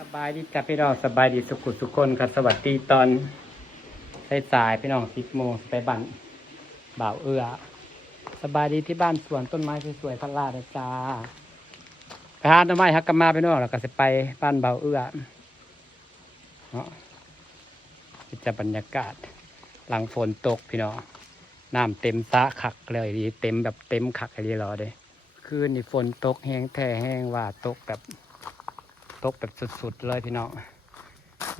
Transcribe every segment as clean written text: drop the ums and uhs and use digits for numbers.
สบายดีจ้ะพี่น้องสบายดีสุขุสุขคนครับสวัสดีตอนสายๆพี่น้อง10 โมงไปบ้านบ่าวเอื้อสบายดีที่บ้านสวนต้นไม้สวยๆพันลาดเลยจ้าไปหาต้นไม้ฮักกันมาพี่น้องแล้วก็จะไปบ้านบ่าวเอื้อเนาะจะบรรยากาศหลังฝนตกพี่น้องน้ำเต็มสระขักเลยดีเต็มแบบเต็มขักเลยรอเลยคืนนี้ฝนตกแห้งแท้แห้งว่าตกแบบสุดๆเลยพี่น้อง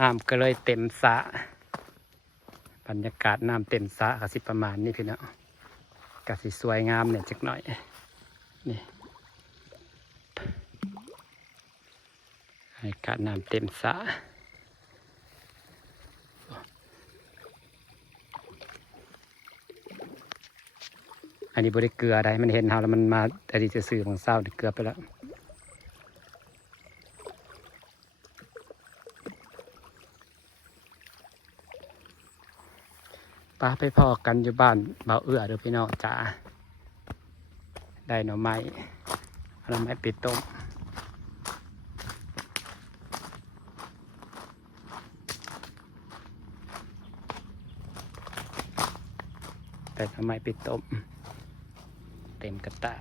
น้ำก็เลยเต็มสระบรรยากาศน้ำเต็มสระก็สิประมาณนี้พี่น้องก็สิสวยงามเนี่ยจักหน่อยนี่บรรยากาศน้ำเต็มสระอันนี้บริเกลืออะไรมันเห็นเฮาแล้วมันมาอันนี้จะสื่อของเศร้าเกลือไปแล้วป้าไปพอกันอยู่บ้านบ่าวเอื้อเด้อพี่น้องจ๋าได้หน่อไม้เอาหน่อไม้ปิดต้มได้หน่อไม้ปิดต้มเต็มกระตา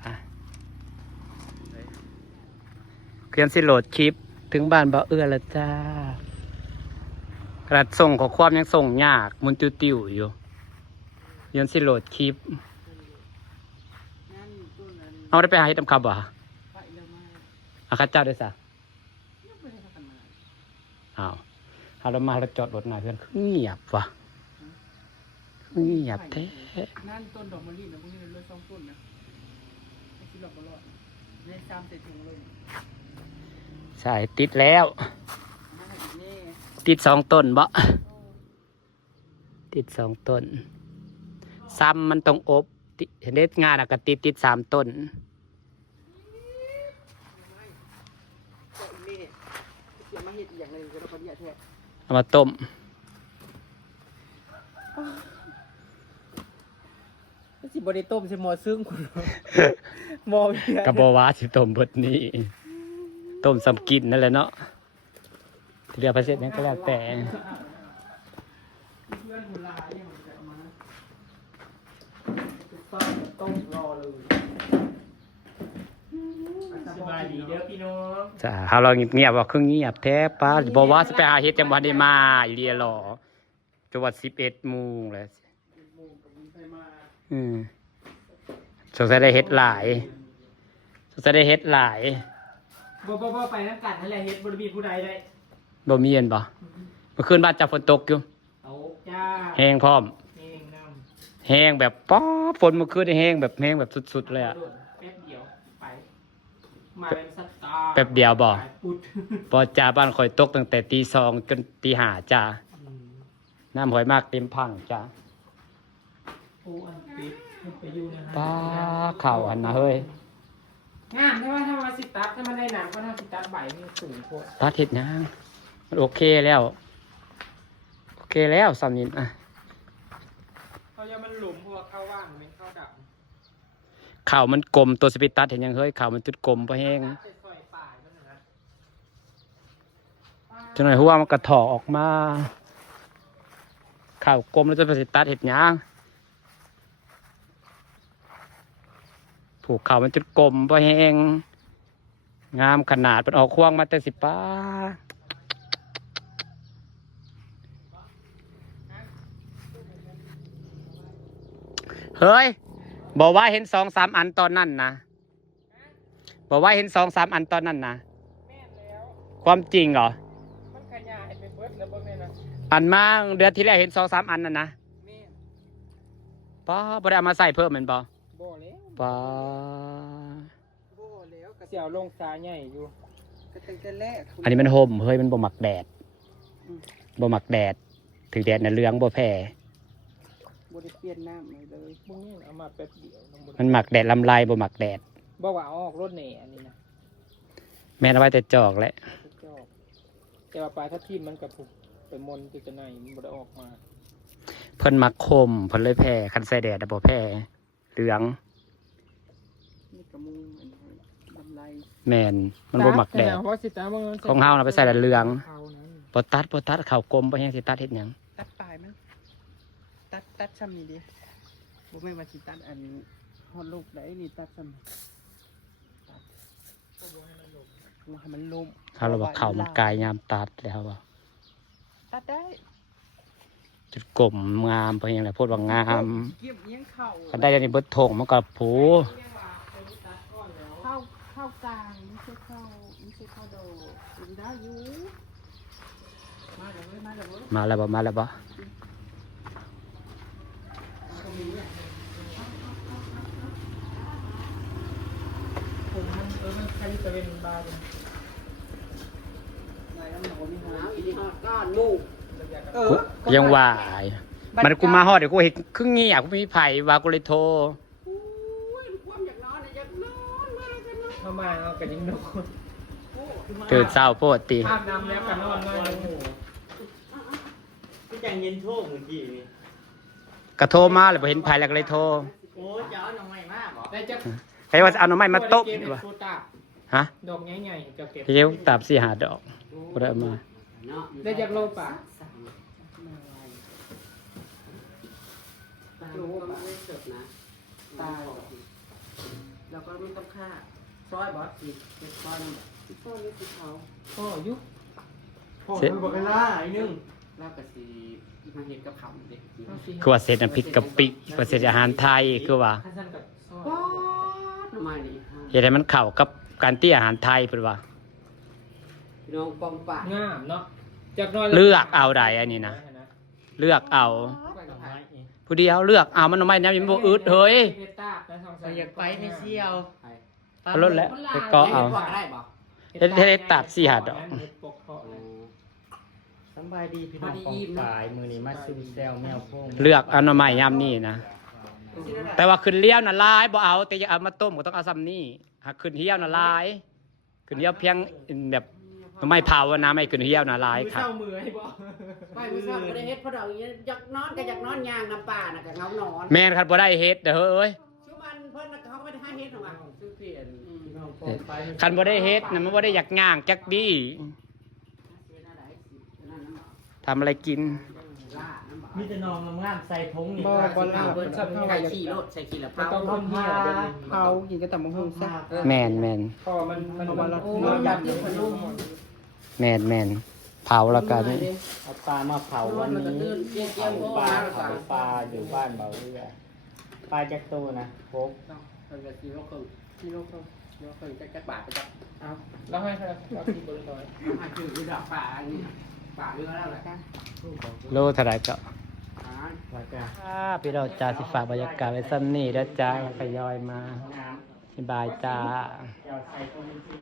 เพียงสิโหลดคลิปถึงบ้านบ่าวเอื้อแล้วจ้ากระดส่งขอความยังส่งยากมุนติ้วๆอยู่ยันสิโหลดคลิปเอาได้ไปหาเห็ดตำขับบ่อาคาเจ้าด้วยซะอ้าวเอาเรามาเราจอดรถหน่อยเพื่อนเงียบว่ะเงียบแท้นั่นต้นดอกมะลินะพวกนี้เลย2 ต้นนะไม่คิดหรอกบ่รอดได้3ใส่ถุงเลยใช่ติดแล้วติด2 ต้นบ่ติด2 ต้นซ้ำมันต้องอบเห็นได้งานอะก็ติด3 ต้นเอามาต้มสิบ่ได้ต้มใช่หมอซึ้งคุณหมอเบียร์กระบอกว่าสิต้มบดนี้ต้มสำกินนั่นแหละเนาะที่เรียกพระเศษนั้นก็แล้วแต่ต้มรอเลยสบายดีเด้อพี่น้องจ้าเฮาเราเงียบว่าคือเงียบแท้ป้าบอกว่าสิไปหาเฮ็ดจังบ่ได้มาอีเลียหรอจังหวัด11 โมงแล้วสงสัยได้เฮ็ดหลายบ่ไปน้ำกัดนั่นแหละเฮ็ดบ่มีผู้ใดได้บ่มีเห็นบ่เมื่อคืนบ้านจับฝนตกอยู่เอาจ้าแห้งพร้อมแห้งน้ำแห้งแบบป๊อฝนเมื่อคืนได้แห้งแบบสุดๆเลยอ่ะแป๊บเดียวไปมาเป็นสัตว์ตาแป๊บเดียวบ่ปุดพอจ่าบ้านข่อยตกตั้งแต่ตี 2จนตี 5จ้าน้ำหอยมากเต็มพังจ้าโอ้อันปิดไปอยู่นะฮะป้าข่าวอันนะเฮ้ยงามใช่ไหมถ้ามาสิตัดถ้ามันได้หนังก็ถ้าสิตัดใบนี่สูงโคตรตัดเห็ดยังมันโอเคแล้วสามีอ่ะเขาจะมันหลุมพวกเข้าว่างไม่เข้าดับข่าวมันกลมตัวสปิตัสเห็นยังเฮ้ยข่าวมันจุดกลมเพราะแห้งจังหน่อยหัวมันกระถอออกมาข่าวกลมแล้วจะสปิตัสเห็ดยังผูกข่าวมันจุดกลมเพราะแห้งงามขนาดมันออกควงมาแต่สิป้าเฮ้ยบอกว่าเห็น2-3 อันตอนนั้นนะบอกว่าเห็น2-3 อันตอนนั้นนะความจริงเหรอมันขยายไปเบิดแล้วบ่แม่นนะอันมาเดือนที่แล้วเห็น2-3 อันนั่นนะป้าบ่ได้เอามาใส่เพิ่มเหมือนบ่แล้วป้าแล้วกระเสียวลงสาใหญ่อยู่กระตึงแต่แรกอันนี้มันห่มเฮ้ยมันบ่หมักแดดถือแดดน่ะเหลืองบ่แพ้บ่ได้เปลี่ยนน้ำเลยพวกนี้เอามาแป๊บเดียวมันหมักแดดลำไรบ่หมักแดดบ่ว่าเอาออกรถแหน่อันนี้นะแม่นเอาไว้แต่จอกแหละแต่ว่าปลายถ้าทิ่มมันกับผูกไปมนจะไหนมันบ่ได้ออกมาเพิ่นมักคมเพิ่นเลยแพ้คันใส่แดดบ่แพ้เหลือง แมนมันบ่หมักแดด เพราะสิตาบาง ของเฮาน่ะไปใส่แต่เหลืองบ่ตัดข้าวกลมบ่แฮงสิตัดเฮ็ดหยัง ตัดปลายมันตัดซ้ำนี่ดิบ่แม่นว่าสิตัดอันฮอดลูกได้นี่ตัดซ้ำบ่ให้มันลม เขาเราว่าข้าวมันกายยามตัดแล้วว่า ตัดได้ จุดกลมงามบ่แฮงแหละพูดว่างาม เก็บเลี้ยงเข้า คันได้อันนี้เบิดทงมันก็ผู เข้ากลางไม่ใช่เข้าโดกินได้อยู่มาเดี๋ยวเว้ย มาแล้วบ่ ผมมันใครจะเป็นบาร์นายน้ำหนักนี่นะอีนี่ฮะก้านมูก ยังว่ามันกูมาฮอดเดี๋ยวกูเห็นครึ่งเงียบกูมีไผว่ากูเลยโทร ความอยากนอนอยากนอนมาจะนอน เข้ามาเอากันยังนอน ตื่นเช้าโพดติ อาบน้ำแล้วกันนอนง่าย พี่จังเย็นโชคเมื่อกี้นี่ ก็โทรมาแล้วบ่เห็นไผแล้วก็เลยโทร โอ้ยจะเอาหน่อไม้มากเหรอ ได้จะ ใครว่าจะเอาหน่อไม้มาต้ม เก็บ วะ โคตา ฮะ ดอกใหญ่ๆจะเก็บ เดี๋ยวตาม4 5ดอกบ่ได้เอามา ได้จากโลป่ะ ตาก็ไม่เสิร์ฟนะตาแล้วก็ไม่ต้องฆ่าซอยบอสอีกเก็บซอยนั่นซอยนี่คือเขา พ่อยุบ พ่อมันบอกกันล่าไอ้นึง แล้วก็สีมาเห็ดกับเขาเด็ก คือว่าเสร็จน้ำพริกกะปิว่าเสร็จอาหารไทยคือว่า ขั้นสั้นกับซอย ป๊อดน้ำมันนี่ เฮ็ดให้มันเข้ากับการที่อาหารไทยเพิ่นว่า พี่น้องปองปาก งามเนาะจากนอน เลือกเอาใดอันนี้นะ เลือกเอา ผู้เดียวเลือกเอามันหน่อไม้แนวมันบ่อึดเฮ้ย อยากไปไม่เชี่ยว เอารถแล้วไปเกาะเอา ได้บ่ เฮ็ดตัด4 5ดอก สบายดีพี่น้องปองปายมือนี้มาซึมแซวแมวพง เลือกเอาหน่อไม้ยามนี้นะแต่ว่าขึ้นเลี้ยวน่ะหลายบ่เอาแต่อย่าเอามาต้มก็ต้องเอาซ้ำนี้หากขึ้นเหี่ยวน่ะหลายขึ้นเหี่ยวเพียงแบบหน่อไม้เผาอะนะไม่ขึ้นเหี่ยวน่ะหลายครับ เศร้ามือให้บ่ ไปมื้อเช้าบ่ได้เฮ็ดเพราะดอกอย่างเงี้ยอยากนอนก็อยากนอนย่างน้ำป่าน่ะก็เงานอน แม่นครับบ่ได้เฮ็ดเด้อเอ้ย ชื่อมันเพิ่นน่ะเขาก็ไม่ได้ให้เฮ็ดหรอกอ่ะชื่อเปลี่ยน พี่น้องปองปาย คันบ่ได้เฮ็ดน่ะมันบ่ได้อยากย่างจักดีทำอะไรกิน มีแต่น้องงามๆใส่ถุงนี่ บ่เล่า เพิ่นชอบใส่ขี้รถใส่ขี้ละ มัน เผา ต้องคนเหี่ยวแบบนี้ เผากินก็ตำบักหุ่งซะ แม่น พอมัน โอ้ยอยากกินขนม แม่นเผาแล้วก็นี่ เอาปลามาเผาวันนี้ เกี่ยวๆ เผาปลาเผาปลาอยู่บ้านเบาเรือปลาจักโตนะพก เพิ่นก็กิโลครึ่งกิโลครึ่งจักบาทไปจัก เอาแล้วให้เราที่บริษัท มาถือดอกป่าอันนี้ป่าเรือแล้วล่ะกัน โลเท่าไหร่ก็ ว่าจะ พี่เราจ้าสิฝากบรรยากาศไว้ซ้ำนี่เด้อจ้าทยอยมา น้ สบายจ้า ำเดี๋ยวใส่ถุง